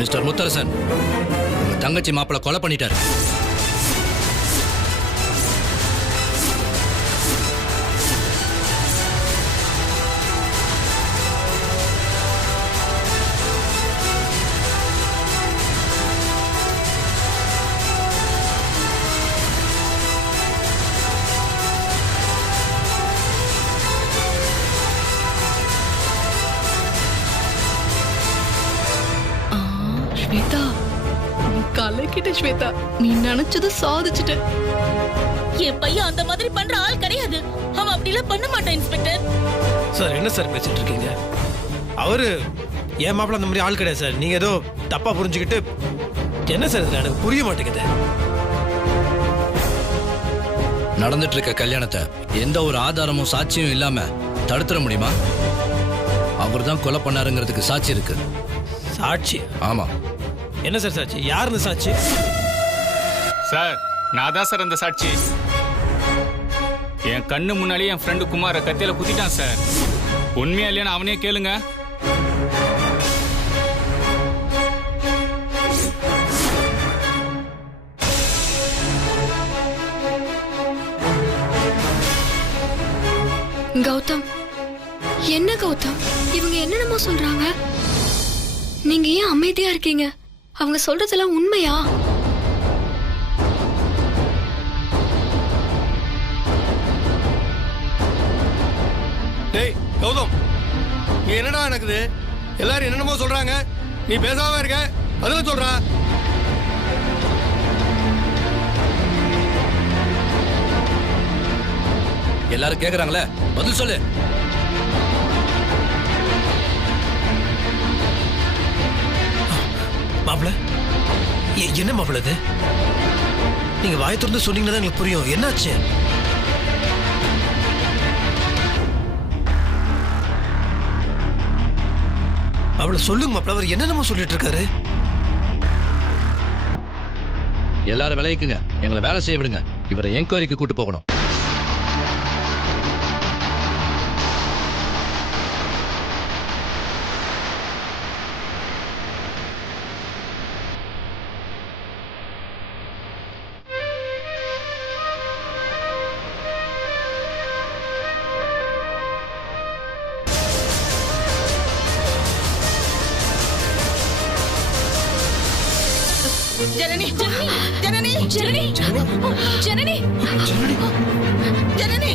Mister Mutharasan, உங்க தங்கச்சி மாப்பிள்ள கொலை பண்ணிட்டாரு. ஸ்வேதா, கலக்கிட்ட ஸ்வேதா, நீ நினைச்சது சாதிச்சுட்ட. என் பையன் அந்த மாதிரி பண்ற ஆள் கிடையாது. அவன் அப்படிலாம் பண்ண மாட்டான் இன்ஸ்பெக்டர். சார் என்ன சார் பேசிட்டு இருக்கீங்க? அவரு என் மாப்பிள்ள அந்த மாதிரி ஆள் கிடையாது சார். நீங்க ஏதோ தப்பா புரிஞ்சுக்கிட்டு என்ன சார் இதுல எனக்கு புரிய மாட்டேங்குது. நடந்துட்டு இருக்க கல்யாணத்தை எந்த ஒரு ஆதாரமும் சாட்சியும் இல்லாம தடுத்துட முடியுமா? அவர் தான் கொலை பண்ணாருங்கிறதுக்கு சாட்சி இருக்கு. சாட்சி? ஆமா. என்ன சார் சாட்சி? யாருன்னு சாட்சி? சார் நான் தான் சார் அந்த சாட்சி. என் கண்ணு முன்னாலே என் ஃப்ரெண்டு குமார கத்தியில குத்திட்டான் சார். உண்மையா இல்லையான்னு அவனே கேளுங்க. கௌதம், என்ன கௌதம், இவங்க என்னென்னமோ சொல்றாங்க. நீங்க ஏன் அமைதியா இருக்கீங்க? அவங்க சொல்றதெல்லாம் உண்மையா? டேய் கௌதம், நீ என்னடா நடக்குது? எல்லாரும் என்னென்னமோ சொல்றாங்க, நீ பேசாம இருக்க. அதெல்லாம் சொல்றா. எல்லாரும் கேக்குறாங்களே, பதில் சொல்லு. மாப்பிள்ள, என்ன மாப்பிள்ள இது? நீங்க வாய் திறந்து சொன்னீங்கன்னா எங்களுக்கு புரியும். என்னாச்சு? அவளை சொல்லுங்க மாப்பிள்ள. அவர் என்னென்னமோ சொல்லிட்டு இருக்காரு. எல்லாரும் விளைவிக்குங்க, எங்களை வேலை செய்ய விடுங்க. இவரை என்கொயரிக்கு கூட்டு போகணும். ஜனனி, ஜனனி, ஜனனி, ஜனனி, ஜனனி, ஜனனி.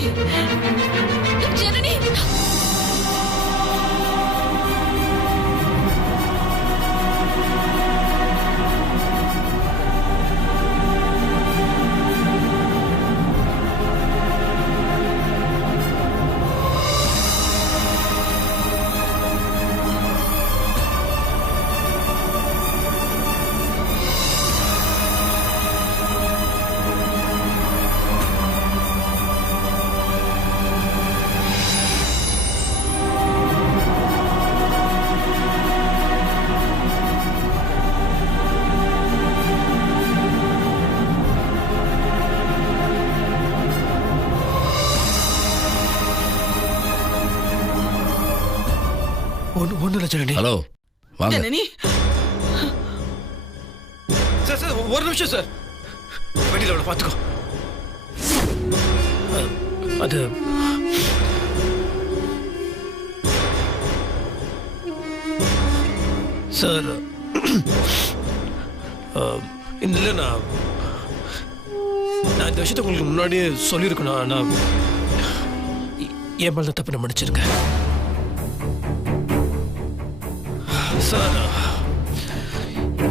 ஒண்ணு இல்ல ஜனனி. ஹலோ, வாங்க. ஜனனி, சார் சார் ஒரு நிமிஷம் சார். வெளியில அவளை பார்த்துக்கோ. அது சார் இல்லை, நான் இந்த விஷயத்தை உங்களுக்கு முன்னாடியே சொல்லியிருக்கணும். நான் என் மேல தப்பு நான் மன்னிச்சிருக்கேன் சார்.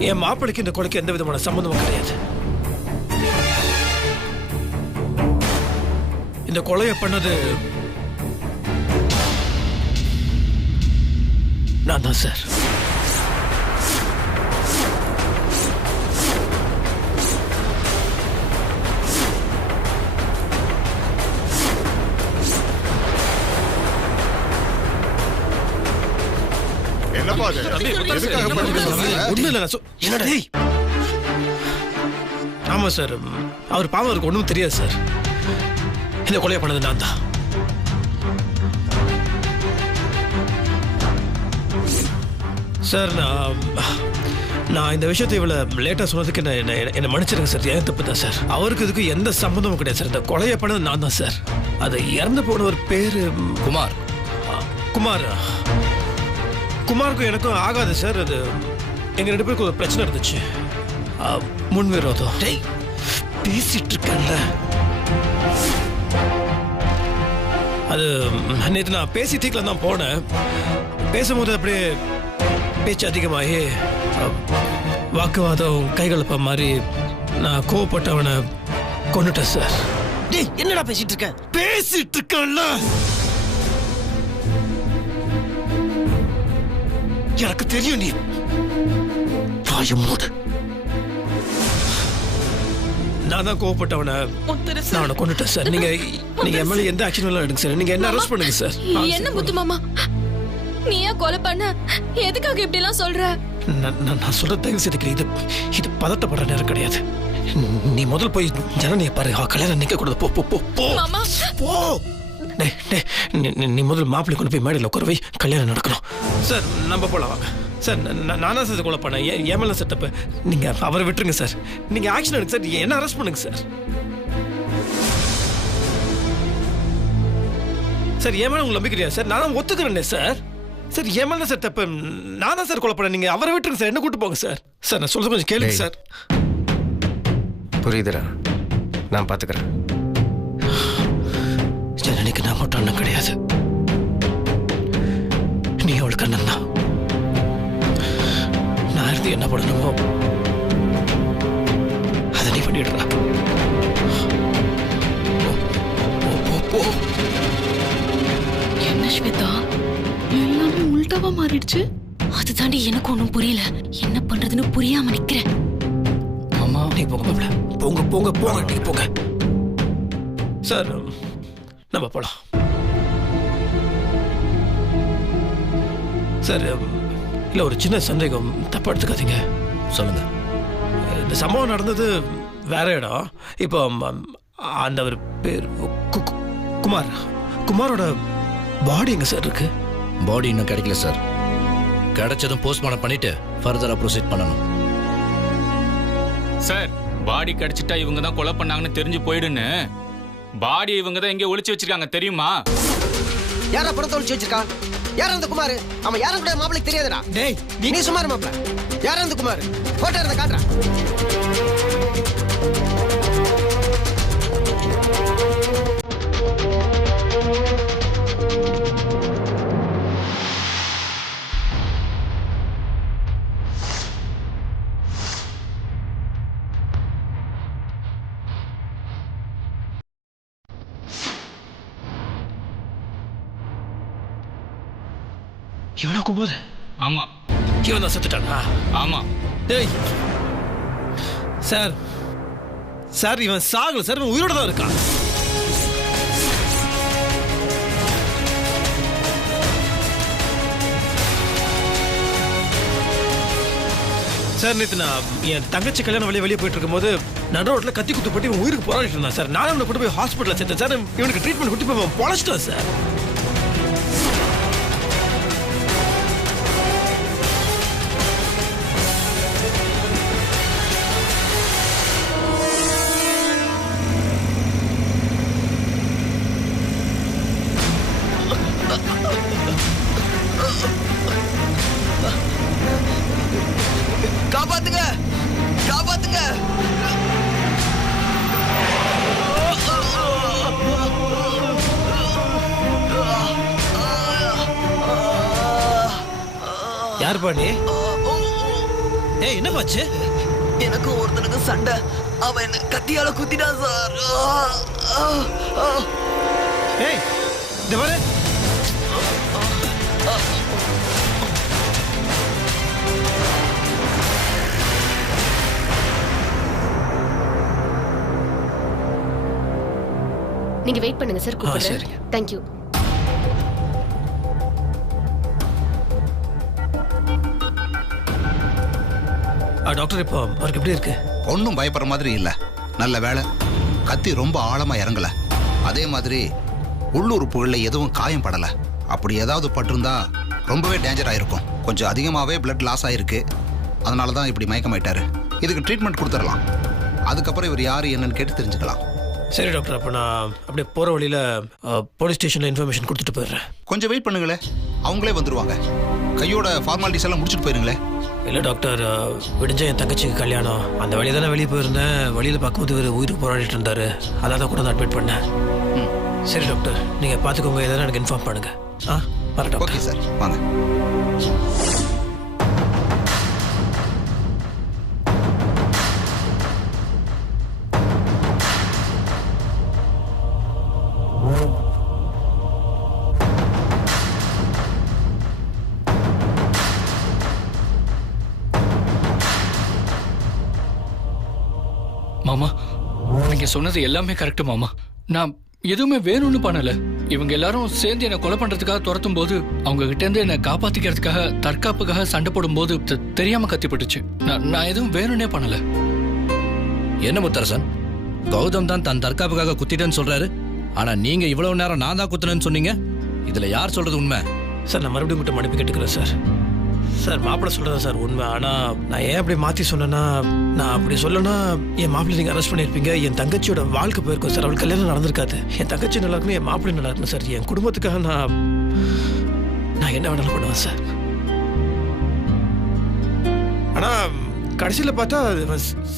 என் மாப்பிளைக்கு இந்த கொலைக்கு எந்த விதமான சம்பந்தமும் கிடையாது. இந்த கொலையை பண்ணது நான் தான் சார். ஒண்ணு இல்ல. என்னடா ஆமா சார், அவர் பாவம் அவருக்கு ஒண்ணும் தெரியாது சார். இந்த கொலையை பண்ணது நான் தான். சார் நான் இந்த விஷயத்தை இவ்வளவு லேட்டா சொன்னதுக்கு என்ன மன்னிச்சிருங்க சார். ஏன் தப்பு தான் சார். அவருக்கு இதுக்கு எந்த சம்பந்தமும் கிடையாது சார். இந்த கொலையை பண்ணது நான் தான் சார். அது இறந்து போன ஒரு பேரு குமார். குமார். குமாருக்கும் எனக்கும் ஆகாது சார். அது எங்க 2 பேருக்கு ஒரு பிரச்சனை இருந்துச்சு. முன்விரோதம். பேசிட்டு இருக்கேன்ல. அது நேற்று நான் பேசி தீக்கல தான் போனேன். பேசும்போது அப்படியே பேச்சு அதிகமாகி வாக்குவாதம் கைகலப்ப மாதிரி நான் கோவப்பட்டவனை கொண்டுட்டேன் சார். டேய் என்னடா பேசிட்டு இருக்க? பேசிட்டு இருக்கேன்ல. எனக்கு தெரியும். நீ வாய மூடு. நான் தான் கோவப்பட்டவனை நான் அவனை கொண்டுட்டேன் சார். நீங்க எம்எல்ஏ எந்த ஆக்ஷன் எல்லாம் எடுங்க சார். நீங்க என்ன அரெஸ்ட் பண்ணுங்க சார். என்ன முத்து மாமா, நீ ஏன் கொலை பண்ண? எதுக்காக இப்படி எல்லாம் சொல்ற? நான் சொல்ற தயவு செய்து இது பதட்டப்படுற நேரம் கிடையாது. நீ முதல் போய் ஜனனியை பாரு. கல்யாணம் நிக்க கூடாது. போ போ போ போ மாமா போ. நீ முதல் மாப்பிள்ளை கொண்டு போய் மேடையில் உட்கார வை. கல்யாணம் நடக்கணும் சார். நம்ம போலாம் வாங்க சார். நானா சார் கொலை பண்ணேன். ஏன் மேல செட்டப்பு. நீங்க அவரை விட்டுருங்க சார். நீங்க ஆக்ஷன் எடுங்க சார். என்ன அரெஸ்ட் பண்ணுங்க சார். சார் ஏன் மேல உங்களுக்கு நம்பிக்கை கிடையாது சார். நான் ஒத்துக்கிறேன் சார். சார் ஏன் மேல சார் தப்பு. நான் தான் சார் கொலை பண்ணேன். நீங்க அவரை விட்டுருங்க சார். என்ன கூட்டு போங்க சார். சார் நான் சொல்றது கொஞ்சம் கேளுங்க சார். புரியுதுடா, நான் பாத்துக்கிறேன். ஜனனிக்கு நான் மட்டும் அண்ணன் கிடையாது. நீ அவளுக்கு அண்ணன் தான். நான் இருந்து என்ன பண்ணணுமோ அதை நீ பண்ணிடுறா. என்ன ஸ்வேதா, எல்லாமே உல்டாவா மாறிடுச்சு. அதுதாண்டி எனக்கு ஒண்ணும் புரியல. என்ன பண்றதுன்னு புரியாம நிக்கிறேன். ஆமா நீ போங்க மாப்பிள. போங்க போங்க போங்க. நீங்க போங்க சார். நம்ம போலாம் சார். இல்ல ஒரு சின்ன சந்தேகம், தப்பா எடுத்துக்காதீங்க. சொல்லுங்க. இந்த சம்பவம் நடந்தது வேற இடம். இப்போ அந்த ஒரு பேர் குமார். குமாரோட பாடி எங்க சார் இருக்கு? பாடி இன்னும் கிடைக்கல சார். கிடைச்சதும் போஸ்ட்மார்ட்டம் பண்ணிட்டு ஃபர்தரா ப்ரொசீட் பண்ணணும் சார். பாடி கிடைச்சிட்டா இவங்க தான் கொலை பண்ணாங்கன்னு தெரிஞ்சு போயிடுன்னு பாடி இவங்க தான் எங்கே ஒளிச்சு வச்சிருக்காங்க தெரியுமா? யாரா பணத்தை ஒளிச்சு வச்சிருக்கா? யார் அந்த குமார்? அவன் யாரும் கூட மாப்பிளைக்கு தெரியாதுடா. டேய் நீ சும்மா இரு மாப்பிள. யார் அந்த குமார்? போட்டோ இருந்த காட்டுறா. இவனா குமார்? ஆமா. இவன் தான் செத்துட்டானா? ஆமா. டேய் சார். சார் இவன் சாகல சார். இவன் உயிரோட தான் இருக்கான். சார் நேற்று நான் என் தங்கச்சி கல்யாணம் வெளியே போயிட்டு இருக்கும்போது நடு ரோட்டில் கத்தி குத்து போட்டு இவன் உயிருக்கு போராடிட்டு இருந்தான் சார். நானும் அவனை கொண்டு போய் ஹாஸ்பிட்டலில் சேர்த்தேன் சார். இவனுக்கு ட்ரீட்மெண்ட் கொடுத்து போய் பொழைச்சிட்டான் சார். காப்பாத்துங்க, காப்பாத்துங்க. யார் பாடி? ஏய் என்ன பாச்சு? எனக்கு ஒருத்தனுக்கு சண்டை. அவன் என்ன கத்தியால குத்திட்டான் சார். ஏய் இந்த பாரு. நீங்க வெயிட் பண்ணுங்க சார். கூப்பிடுறேன். Thank you. டாக்டர் இப்போ அவருக்கு எப்படி இருக்கு? ஒன்றும் பயப்படுற மாதிரி இல்லை. நல்ல வேலை கத்தி ரொம்ப ஆழமா இறங்கல. அதே மாதிரி உள்ளுறுப்புகளில் எதுவும் காயம் படலை. அப்படி ஏதாவது பட்டிருந்தா ரொம்பவே டேஞ்சர் ஆயிருக்கும். கொஞ்சம் அதிகமாகவே பிளட் லாஸ் ஆயிருக்கு. அதனால தான் இப்படி மயக்கமாயிட்டாரு. இதுக்கு ட்ரீட்மெண்ட் கொடுத்துடலாம். அதுக்கப்புறம் இவர் யார் என்னன்னு கேட்டு தெரிஞ்சுக்கலாம். சரி டாக்டர், அப்போ நான் அப்படியே போகிற வழியில் போலீஸ் ஸ்டேஷனில் இன்ஃபர்மேஷன் கொடுத்துட்டு போயிடுறேன். கொஞ்சம் வெயிட் பண்ணுங்களேன், அவங்களே வந்துடுவாங்க. கையோட ஃபார்மாலிட்டிஸ் எல்லாம் முடிச்சுட்டு போயிருங்களேன். இல்லை டாக்டர், விடிஞ்ச என் தங்கச்சிக்கு கல்யாணம், அந்த வழியை தானே வெளியே போயிருந்தேன். வழியில் பார்க்கும்போது இவர் உயிருக்கு போராடிட்டு இருந்தார், அதான் தான் கூட நான் அட்மிட் பண்ணேன். சரி டாக்டர், நீங்கள் பார்த்துக்கோங்க, எதனா எனக்கு இன்ஃபார்ம் பண்ணுங்கள். வரட்டும். ஓகே சார், வாங்க. மாமா, நீங்க சொன்னது எல்லாமே கரெக்ட் மாமா. நான் எதுவுமே வேணும்னு பண்ணல. இவங்க எல்லாரும் சேர்ந்து என்னை கொலை பண்றதுக்காக துரத்தும் போது, அவங்க கிட்ட இருந்து என்னை காப்பாத்திக்கிறதுக்காக தற்காப்புக்காக சண்டை போடும் போது தெரியாம கத்திப்பட்டுச்சு. நான் எதுவும் வேணும்னே பண்ணல. என்ன முத்தரசன், கௌதம் தான் தன் தற்காப்புக்காக குத்திட்டேன்னு சொல்றாரு. ஆனா நீங்க இவ்வளவு நேரம் நான் தான் குத்துனேன்னு சொன்னீங்க. இதுல யார் சொல்றது உண்மை? சார், நான் மறுபடியும் மட்டும் மன்னிப்பு கேட்டுக்கிறேன் சார். சார், மாப்பிள்ளை சொல்கிறதா சார் உண்மை. ஆனால் நான் ஏன் அப்படி மாற்றி சொன்னேன்னா, நான் அப்படி சொல்லனா என் மாப்பிள்ளை நீங்கள் அரெஸ்ட் பண்ணியிருப்பீங்க. என் தங்கச்சியோட வாழ்க்கை போயிருக்கும் சார். அவளுக்கு கல்யாணம் நடந்திருக்காது. என் தங்கச்சி நல்லா இருக்கணும், என் மாப்பிள்ளை நல்லா இருக்கணும் சார். என் குடும்பத்துக்காக நான் என்ன வேணாலும் பண்ணுவேன் சார். ஆனால் கடைசியில் பார்த்தா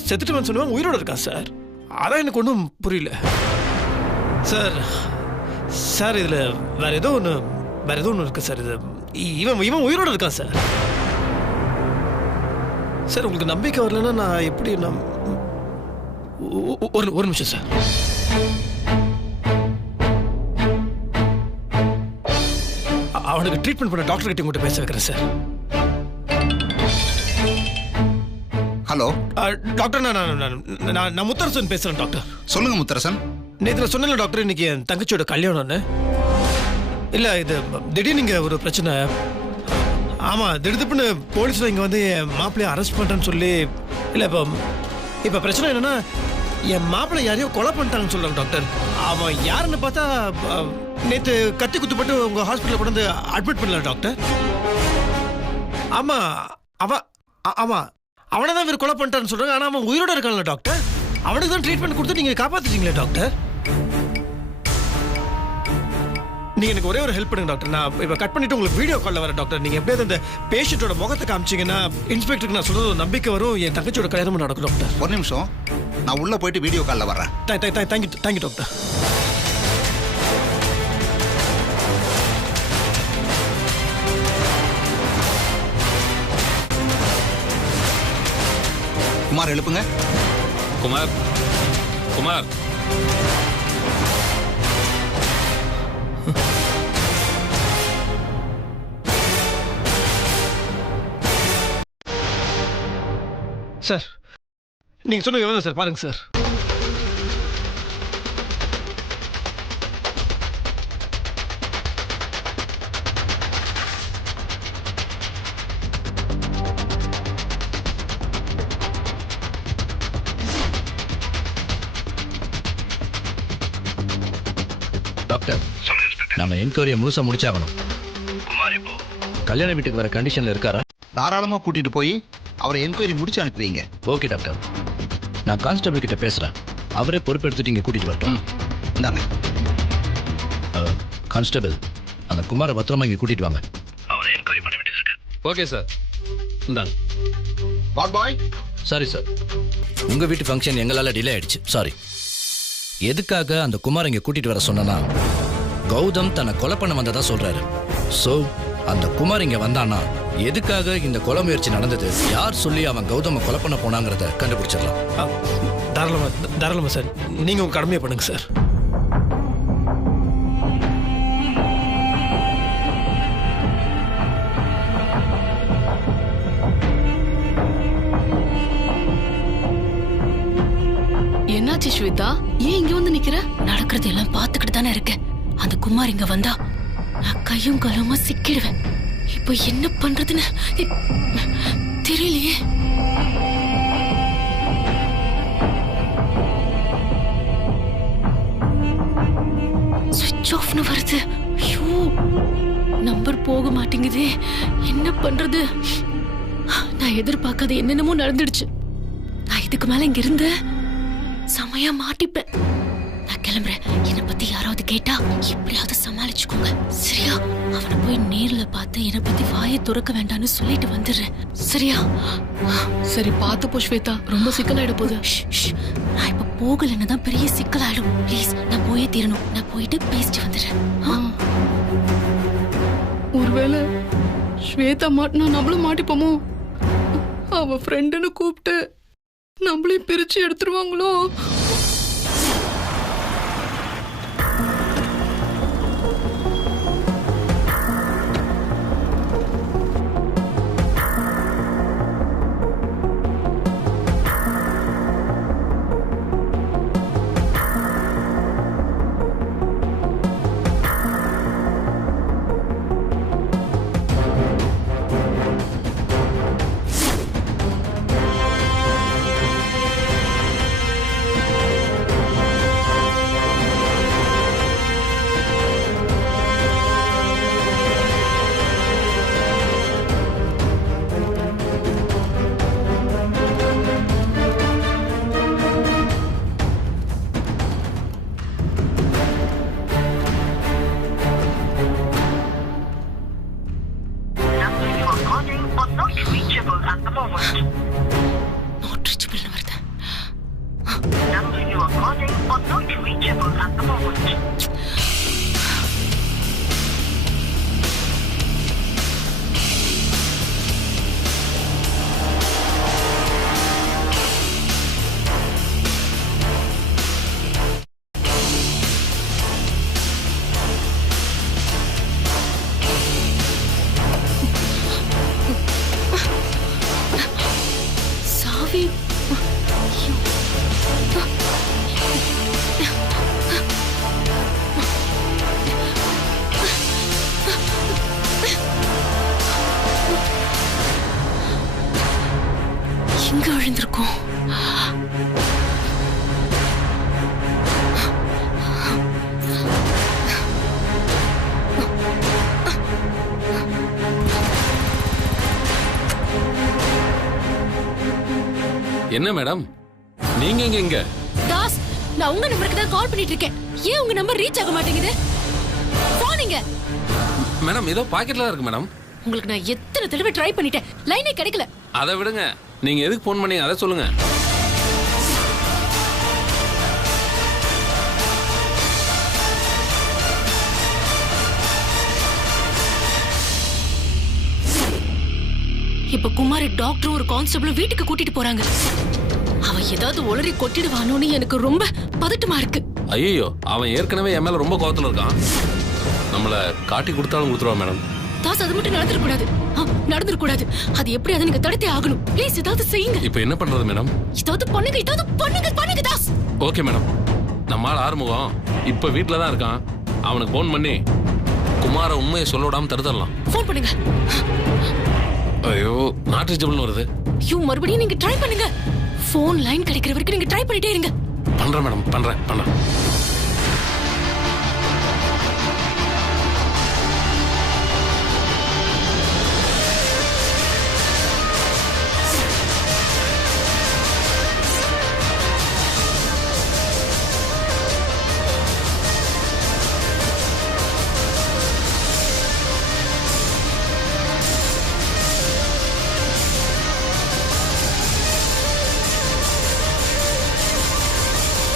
செத்துட்டுவன் சொல்லுவாங்க, உயிரோடு இருக்கான் சார். அதான் எனக்கு ஒன்றும் புரியல சார். சார், இதில் வேற ஏதோ ஒன்று இருக்குது சார். இது இவன் உயிரோடு இருக்கான் சார். சார், உங்களுக்கு நம்பிக்கை வரலன்னா நான் எப்படி ஒரு நிமிஷம் சார். அவனுக்கு ட்ரீட்மெண்ட் பண்ண டாக்டர் கிட்ட உங்கள்கிட்ட பேச வைக்கிறேன் சார். ஹலோ டாக்டர், நான் முத்தரசன் பேசுறேன் டாக்டர். சொல்லுங்க முத்தரசன். நேற்று சொன்னல டாக்டர், இன்னைக்கு என் தங்கச்சியோட கல்யாணம்னு. இல்லை, இது திடீர்னு இங்கே ஒரு பிரச்சனை. ஆமாம், திடீர்னு போலீஸில் இங்கே வந்து என் மாப்பிள்ளையை அரெஸ்ட் பண்ணுறேன்னு சொல்லி. இல்லை, இப்போ பிரச்சனை என்னென்னா, என் மாப்பிள்ளை யாரையோ கொலை பண்ணிட்டாங்கன்னு சொல்கிறாங்க டாக்டர். அவன் யாருன்னு பார்த்தா நேற்று கத்தி குத்துப்பட்டு உங்கள் ஹாஸ்பிட்டலில் கொண்டு வந்து அட்மிட் பண்ணல டாக்டர். ஆமாம், ஆமாம், அவனை தான் இவர் கொலை பண்ணிட்டான்னு சொல்கிறாங்க. ஆனால் அவன் உயிரோடு இருக்கான்ல டாக்டர். அவனுக்கு தான் ட்ரீட்மெண்ட் கொடுத்து நீங்கள் காப்பாற்றிட்டீங்களே டாக்டர். நீங்கள் எனக்கு ஒரே ஒரு ஹெல்ப் பண்ணுங்க டாக்டர். நான் இப்போ கட் பண்ணிவிட்டு உங்களுக்கு வீடியோ காலில் வரேன் டாக்டர். நீங்கள் எப்படியாவது அந்த பேஷண்ட்டோட முகத்தை காமிச்சிங்கன்னா இன்ஸ்பெக்டருக்கு நான் சொல்கிறது நம்பிக்கை வரும். என் தங்கச்சியோட கல்யாணமும் நடக்கும் டாக்டர். ஒரு நிமிஷம், நான் உள்ளே போயிட்டு வீடியோ காலில் வரேன். Thank you doctor. குமார், எழுப்புங்க. குமார், சார், நீங்கள் சொன்ன எவ்வளோ சார், பாருங்க சார். டாக்டர், நம்ம என்கொயரியை முழுசா முடிச்சாகணும். குமார் இப்போ கல்யாண வீட்டுக்கு வர கண்டிஷன்ல இருக்காரா? தாராளமாக கூட்டிட்டு போய் அவரை என்கொயரி முடிச்சு அனுப்புவீங்க. ஓகே டாக்டர், நான் கான்ஸ்டபிள் கிட்ட பேசுறேன். அவரே பொறுப்பெடுத்துட்டு இங்கே கூட்டிட்டு வரட்டும். இந்தாங்க. கான்ஸ்டபிள், அந்த குமாரை பத்திரமா இங்கே கூட்டிட்டு வாங்க. அவரை என்கொயரி பண்ண வேண்டியது இருக்கு. Okay sir. இந்தாங்க. What boy. சாரி சார், உங்க வீட்டு ஃபங்க்ஷன் எங்களால் டிலே ஆயிடுச்சு. சாரி. எதுக்காக அந்த குமார் இங்கே கூட்டிட்டு வர சொன்னா, கௌதம் தன்னை கொலை பண்ண வந்ததா சொல்றாரு. ஸோ அந்த குமார் இங்கே வந்தானா, எதுக்காக இந்த கொலை முயற்சி நடந்தது, யார் சொல்லி அவன் கௌதமை கொலை பண்ண போனாங்கிறத கண்டுபிடிச்சிடலாம். தாராளமா சார், நீங்கள் உங்கள் கடமையை பண்ணுங்க சார். என்னாச்சு ஸ்வேதா, ஏன் இங்க வந்து நிக்கிற? நடக்கிறது எல்லாம் பார்த்துக்கிட்டு தானே இருக்கேன். அந்த குமார் இங்க வந்தா நான் கையும் கலமா சிக்கிடுவேன். இப்போ என்ன பண்றதுன்னு தெரியலையே. ஸ்விட்ச் ஆஃப்னு வருது. ஐயோ, நம்பர் போக மாட்டேங்குதே, என்ன பண்றது? நான் எதிர்பார்க்காத என்னென்னமோ நடந்துடுச்சு. நான் இதுக்கு மேல இங்க இருந்து செமையா மாட்டிப்பேன். நான் கிளம்புறேன். என்னை பத்தி யாராவது கேட்டா எப்படியாவது சமாளிச்சுக்கோங்க, சரியா? அவனை போய் நேர்ல பார்த்து என்னை பத்தி வாயை துறக்க வேண்டாம்னு சொல்லிட்டு வந்துடுறேன், சரியா? சரி பார்த்து போ ஸ்வேதா, ரொம்ப சிக்கலாயிட போகுது. நான் இப்ப போகலன்னு தான் பெரிய சிக்கலாயிடும். ப்ளீஸ், நான் போயே தீரணும். நான் போயிட்டு பேசிட்டு வந்துடுறேன். ஒருவேளை ஸ்வேதா மாட்டினா நம்மளும் மாட்டிப்போமோ? அவ ஃப்ரெண்டுன்னு கூப்பிட்டு நம்மளையும் பிரிச்சு எடுத்துருவாங்களோ? எங்க விழுந்திருக்கோம்? என்ன மேடம், நீங்க எங்க? தாஸ், நான் உங்க நம்பருக்கு தான் கால் பண்ணிட்டு இருக்கேன். ஏன் உங்க நம்பர் ரீச் ஆக மாட்டேங்குது? போனீங்க மேடம், ஏதோ பாக்கெட்ல இருக்கு மேடம். உங்களுக்கு நான் எத்தனை தடவை ட்ரை பண்ணிட்டேன், லைனே கிடைக்கல. அதை விடுங்க, நீங்க எதுக்கு போன் பண்ணீங்க அதை சொல்லுங்க. இப்ப குமாரி டாக்டர் ஒரு கான்ஸ்டபிள் வீட்டுக்கு கூட்டிட்டு போறாங்க. அவன் ஏதாவது உளறி கொட்டிடுவானோன்னு எனக்கு ரொம்ப பதட்டமா இருக்கு. ஐயோ, அவன் ஏற்கனவே என் மேல ரொம்ப கோவத்துல இருக்கான். நம்மள காட்டி கொடுத்தாலும் கொடுத்துருவா மேடம். தாஸ், அது மட்டும் நடந்துடக்கூடாது. நடந்துடக்கூடாது. அது எப்படியாவது நீங்க தடுத்தே ஆகணும். ப்ளீஸ், ஏதாவது செய்யுங்க. இப்போ என்ன பண்றது மேடம்? ஏதாவது பண்ணுங்க, ஏதாவது பண்ணுங்க தாஸ். ஓகே மேடம், நம்மால ஆறுமுகம் இப்ப வீட்டுல தான் இருக்கான். அவனுக்கு போன் பண்ணி குமார உண்மையை சொல்ல விடாம தடுத்துடலாம். போன் பண்ணுங்க. ஐயோ, நாட் ரீச்சபிள்னு வருது. ஐயோ, மறுபடியும் நீங்க ட்ரை பண்ணுங்க. போன் லைன் கிடைக்கிற வரைக்கும் நீங்க ட்ரை பண்ணிட்டே இருங்க. பண்றேன் மேடம், பண்றேன்.